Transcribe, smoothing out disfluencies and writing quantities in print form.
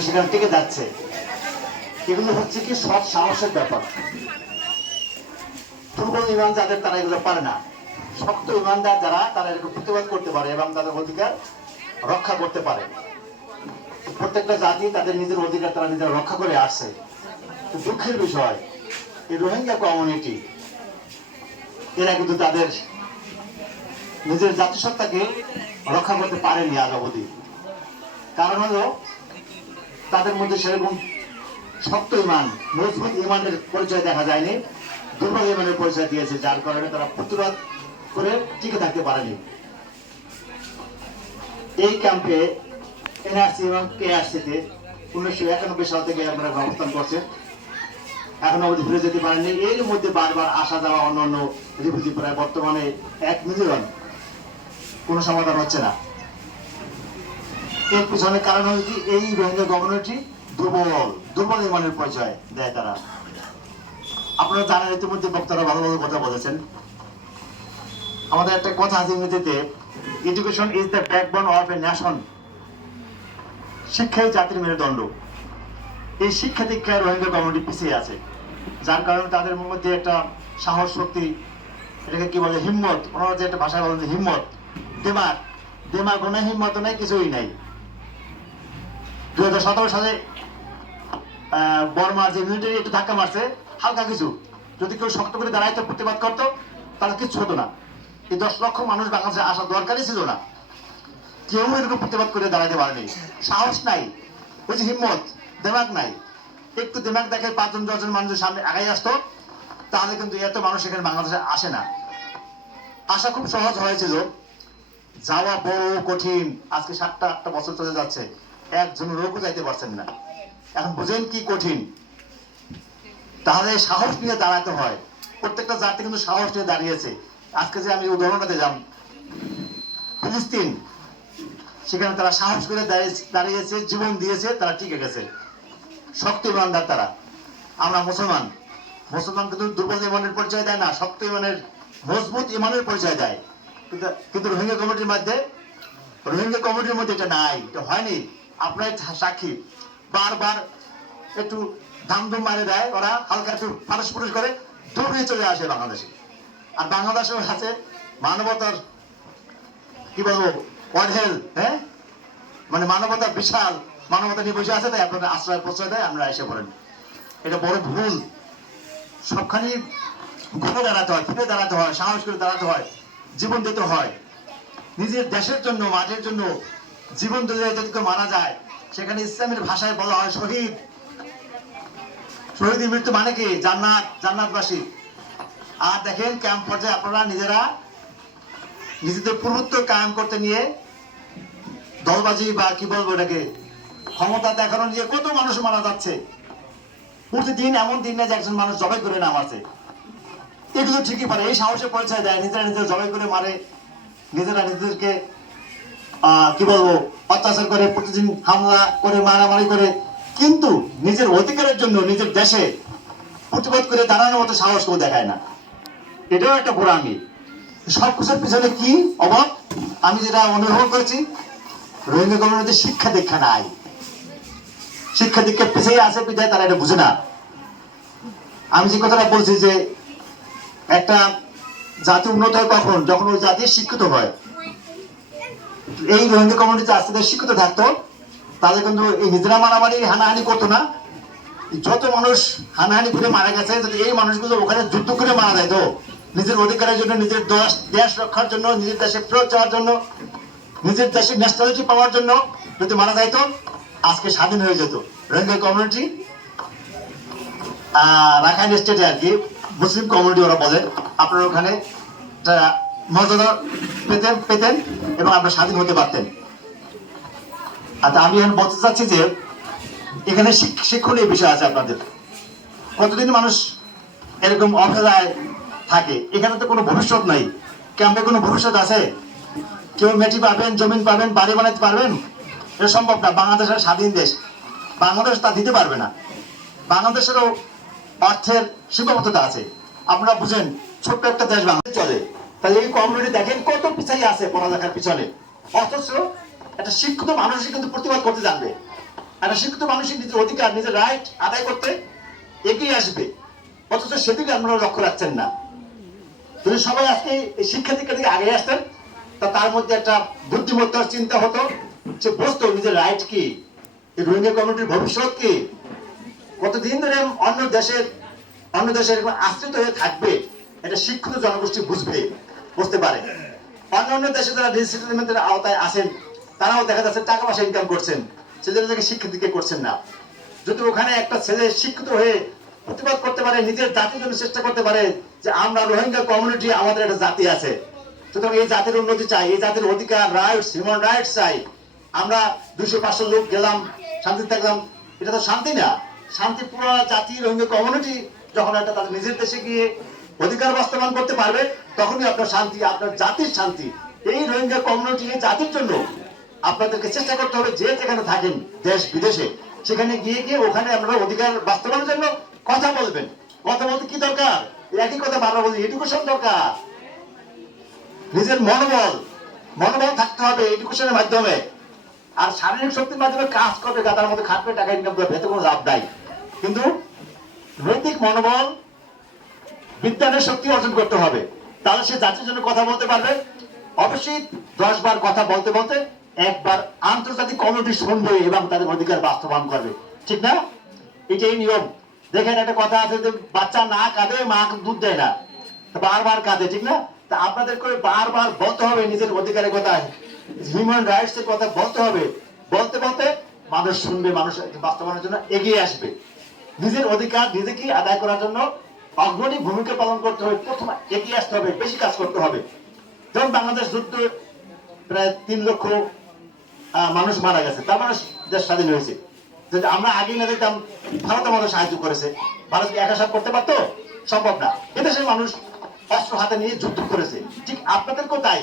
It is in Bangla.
কিন্তু সেখানে টিকে যাচ্ছে। এগুলো হচ্ছে কি সৎ সাহসের ব্যাপার। দুর্বল ইমান যাদের, তারা এগুলো পারে না। শক্ত ইমানদার যারা, তারা এরকম প্রতিবাদ করতে পারে এবং তাদের অধিকার রক্ষা করতে পারে। প্রত্যেকটা জাতি তাদের নিজের অধিকার তারা নিজেরা রক্ষা করে আসছে। দুঃখের বিষয়, এই রোহিঙ্গা কমিউনিটি এরা কিন্তু তাদের নিজের জাতিসত্তাকে রক্ষা করতে পারেনি আজ অবধি। কারণ হলো তাদের মধ্যে সেরকম শক্ত ইমান, মজবুত ইমানের পরিচয় দেখা যায়নি, দুর্বল ইমানের পরিচয় দিয়েছে, যার কারণে তারা প্রতিরোধ করে টিকে থাকতে পারেনি। এই ক্যাম্পে এনআরসি এবং কেআরসিতে 1991 সাল থেকে আপনারা অবস্থান করছেন, এখন অবধি ফিরে যেতে পারেননি। এর মধ্যে বারবার আসা যাওয়া অন্যান্য রিফিউজি প্রায় বর্তমানে 1 মিলিয়ন, কোনো সমাধান হচ্ছে না। এর পিছনে কারণ হল কি, এই রোহিঙ্গা কমিউনিটি দুর্বল ইমানের পরিচয় দেয় তারা। আপনারা জানেন, ইতিমধ্যে বক্তারা ভালো ভালো কথা বলেছেন। আমাদের একটা কথা আছে ইংরেজিতে, education is the backbone of a nation. শিক্ষাই জাতির মেরুদণ্ড। এই শিক্ষা দীক্ষায় রোহিঙ্গা কমিউনিটি পিছিয়ে আছে, যার কারণে তাদের মধ্যে একটা সাহস শক্তি, এটাকে কি বলে, হিম্মত, ওনারা যে একটা ভাষায় বলেন হিম্মত, দেমাগ নেই, হিম্মত নেই, কিছুই নাই। 2017 সালে বর্মা যে মিলিটারি একটু ধাক্কা মারছে, হালকা কিছু, যদি কেউ শক্ত করে দাঁড়াইতো, প্রতিবাদ করতো, তাহলে কিচ্ছু হতো না। এই 10 লক্ষ মানুষ বাংলাদেশে আসা দরকারই ছিল না। কেউ এরকম প্রতিবাদ করে দাঁড়াতে পারেনি। সাহস নাই, ওই যে হিম্মত, দেমাগ নাই। একটু দেমাগ দেখে 5-10 মানুষের সামনে আগাই আসতো, তাহলে কিন্তু এত মানুষ এখানে বাংলাদেশে আসে না। আসা খুব সহজ হয়েছিল, যাওয়া বড় কঠিন। আজকে 7-8 বছর চলে যাচ্ছে, একজন লোকও যাইতে পারছেন না। এখন বুঝেন কি কঠিন। তাহলে সাহস নিয়ে দাঁড়াতে হয়। প্রত্যেকটা জাতি কিন্তু সাহস নিয়ে দাঁড়িয়েছে। আজকে যে আমি উদাহরণটা দিলাম, ফিলিস্তিন, সেখানে তারা সাহস করে দাঁড়িয়েছে, জীবন দিয়েছে, তারা টিকে গেছে। শক্ত ইমানদার তারা। আমরা মুসলমান কিন্তু দুর্বল ইমানের পরিচয় দেয় না, শক্ত ইমানের, মজবুত ইমানের পরিচয় দেয়। কিন্তু রোহিঙ্গা কমিটির মধ্যে এটা নাই, এটা হয়নি। আপনার সাক্ষী, বারবার একটু ধামধুম মারে দেয় ওরা, হালকা একটু ফারস ফুরস করে দৌড়িয়ে চলে আসে বাংলাদেশে। আর বাংলাদেশের আছে মানবতার, কি বলবো, অঢেল, হ্যাঁ, মানে মানবতা বিশাল, মানবতা নিয়ে বসে আছে, তাই আপনাদের আশ্রয় প্রশ্রয় দেয়, আমরা এসে পড়েন। এটা বড় ভুল। সবখানি ঘুরে দাঁড়াতে হয়, ফিরে দাঁড়াতে হয়, সাহস করে দাঁড়াতে হয়, জীবন দিতে হয়। নিজের দেশের জন্য, মাটির জন্য জীবন দিলে যদি কেউ মারা যায়, সেখানে ইসলামের ভাষায় বলা হয় শহীদ। শহীদের মৃত্যু মানে কি? জান্নাতবাসী। আর দেখেন, ক্যাম্প পর্যায়ে আপনারা নিজেরা নিজেদের প্রভুত্ব কায়েম করতে নিয়ে দলবাজি বা কি বলবো এটাকে, ক্ষমতা দেখানো নিয়ে কত মানুষ মারা যাচ্ছে প্রতিদিন। এমন দিন না যে একজন মানুষ জবাই করে নাম আছে। এগুলো ঠিকই পারে, এই সাহসের পরিচয় দেয়, নিজেরা জবাই করে মারে, নিজেরা নিজেদেরকে কি বলবো অত্যাচার করে, প্রতিদিন হামলা করে, মারামারি করে, কিন্তু নিজের অধিকারের জন্য নিজের দেশে প্রতিবাদ করে দাঁড়ানোর মতো সাহস কেউ দেখায় না। এটাও একটা গোড়ামি। সবকিছুর পিছনে কি অভাব? আমি যেটা অনুভব করেছি, রোহিঙ্গা কমিউনিটিতে শিক্ষা দীক্ষা নাই। শিক্ষা দীক্ষা পিছিয়ে আছে বিধায় তারা এটা বুঝে না। আমি যে কথাটা বলছি যে একটা জাতি উন্নত হয় কখন? যখন ওই জাতি শিক্ষিত হয়। এই রোহিঙ্গা কমিউনিটি আস্তে শিক্ষিত থাকতো, তাহলে কিন্তু এই নিজেরা মারামারি হানাহানি করতো না। যত মানুষ হানাহানি করে মারা গেছে, যদি এই মানুষগুলো ওখানে যুদ্ধ করে মারা যেত, নিজের অধিকারের জন্য, নিজের দেশ রক্ষার জন্য, নিজের দেশে ফেরত যাওয়ার জন্য, নিজের দেশের ন্যাশনালিটি পাওয়ার জন্য যদি মারা যাইত, আজকে স্বাধীন হয়ে যেত। রোহিঙ্গা কমিউনিটি রাখাইন স্টেটে আর কি, মুসলিম কমিউনিটি ওরা বলে, আপনার ওখানে মর্যাদা পেতেন এবং আপনার স্বাধীন হতে পারতেন। আচ্ছা, আমি এখন বলতে চাচ্ছি যে এখানে শিক্ষণীয় বিষয় আছে আপনাদের। কতদিন মানুষ এরকম অবহেলায় থাকে? এখানে তো কোনো ভবিষ্যৎ নাই। ক্যাম্পে কোনো ভবিষ্যৎ আছে? কেউ মেটি পাবেন, জমিন পাবেন, বাড়ি বানাতে পারবেন? এটা সম্ভব না। বাংলাদেশের স্বাধীন দেশ, বাংলাদেশ তা দিতে পারবে না। বাংলাদেশেরও অর্থের সীমাবদ্ধতা আছে। আপনারা বুঝেন, ছোট্ট একটা দেশ বাংলাদেশ চলে। তাহলে এই কমিউনিটি দেখেন কত পিছাই আছে পড়ালেখার পিছনে, অথচ একটা শিক্ষিত মানুষই কিন্তু প্রতিবাদ করতে জানবে। একটা শিক্ষিত মানুষের নিজের অধিকার, নিজের রাইট আদায় করতে এগিয়ে আসবে, অথচ সেদিকে আপনারা লক্ষ্য রাখছেন না। যদি সবাই আজকে এই শিক্ষা দীক্ষা থেকে আগে আসতেন, তা তার মধ্যে একটা বুদ্ধিমত্তার চিন্তা হতো, সে বুঝতো নিজের রাইট কি, এই রোহিঙ্গা কমিউনিটির ভবিষ্যৎ কি, কতদিন ধরে অন্য দেশের আশ্রিত হয়ে থাকবে, এটা শিক্ষিত জনগোষ্ঠী বুঝতে পারে। অন্যান্য দেশে যারা রিসেটেলমেন্টের আওতায় আছেন, তারাও দেখা যাচ্ছে টাকা পয়সা ইনকাম করছেন, ছেলেদেরকে শিক্ষা দিকে করছেন না। যদি ওখানে একটা ছেলে শিক্ষিত হয়ে প্রতিবাদ করতে পারে, নিজের জাতির জন্য চেষ্টা করতে পারে যে আমরা রোহিঙ্গা কমিউনিটি, আমাদের একটা জাতি আছে, সুতরাং এই জাতির উন্নতি চাই, এই জাতির অধিকার, রাইটস, হিউম্যান রাইটস চাই। আমরা 200-500 লোক গেলাম, শান্তি থাকলাম, এটা তো শান্তি না। শান্তি পুরো জাতি, রোহিঙ্গা কমিউনিটি যখন একটা তাদের নিজের দেশে গিয়ে অধিকার বাস্তবায়ন করতে পারবে, তখনই আপনার শান্তি, আপনার জাতির শান্তি। এই রোহিঙ্গা কমিউনিটি, এই জাতির জন্য আপনাদেরকে চেষ্টা করতে হবে, যে যেখানে থাকেন দেশ বিদেশে, সেখানে গিয়ে ওখানে আপনারা অধিকার বাস্তবায়নের জন্য কথা বলবেন। কথা বলতে কি দরকার? একই কথা বারবার বলি, এডুকেশন দরকার। নিজের মনোবল থাকতে হবে এডুকেশনের মাধ্যমে। আর শারীরিক শক্তির মাধ্যমে কাজ করবে, গাদার মধ্যে খাটবে, টাকা ইনকাম করবে, এতে কোনো লাভ নাই। কিন্তু নৈতিক মনোবল, বিজ্ঞানের শক্তি অর্জন করতে হবে, তাহলে সে জাতির জন্য কথা বলতে পারবে। অবশ্যই 10 বার কথা বলতে বলতে একবার আন্তর্জাতিক কমিউনিটি শুনবে এবং তাদের অধিকার বাস্তবায়ন করবে, ঠিক না? এটাই নিয়ম। দেখেন একটা কথা আছে যে বাচ্চা না কাঁদে মা দুধ দেয় না, বারবার কাঁদে, ঠিক না? তা আপনাদের করে বারবার বলতে হবে নিজের অধিকারের কথা, হিউম্যান রাইটস এর কথা বলতে হবে। বলতে বলতে মানুষ শুনবে, মানুষ বাস্তবায়নের জন্য এগিয়ে আসবে। নিজের অধিকার নিজেকে আদায় করার জন্য অগ্রণী ভূমিকা পালন করতে হবে, প্রথম এগিয়ে আসতে হবে, বেশি কাজ করতে হবে। যেমন বাংলাদেশ যুদ্ধ প্রায় 3 লক্ষ মানুষ মারা গেছে, তার মানে দেশ স্বাধীন হয়েছে। যদি আমরা আগে না যেতাম, ভারত আমাদের সাহায্য করেছে। ভারত কি একা সব করতে পারতো? সম্ভব না। এদেশের মানুষ অস্ত্র হাতে নিয়ে যুদ্ধ করেছে, ঠিক আপনাদেরকেও তাই।